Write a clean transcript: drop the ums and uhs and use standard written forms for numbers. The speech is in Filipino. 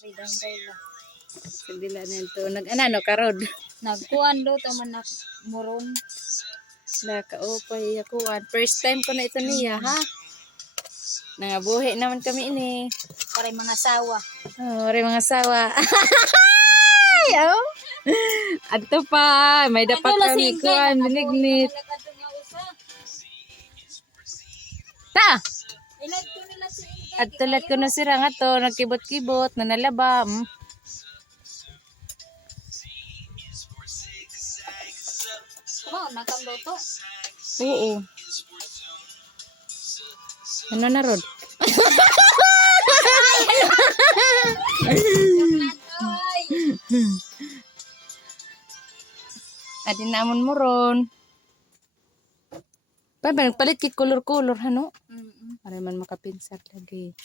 Dahil Sagdila na ito. Nag-ano, karod. nagkuhan do taman na muron. Nakaupay ako. First time ko na ito niya, ha? Nangabuhi naman kami ini. Para mga sawa. Oh, rin mga sawa. Ayaw. Ato pa. May dapat kami kuhan. Binignit. Ta! Ilag ko nila si Ingay. At tulat ko na sira nga to. Nagkibot-kibot. Nanalaba. Wow, nakamboto. Oo. Ano na, Rod? Ay! Adin namon mo ron. Pa, nagpalit kit color-color, ano? Para man makapinsat lagi.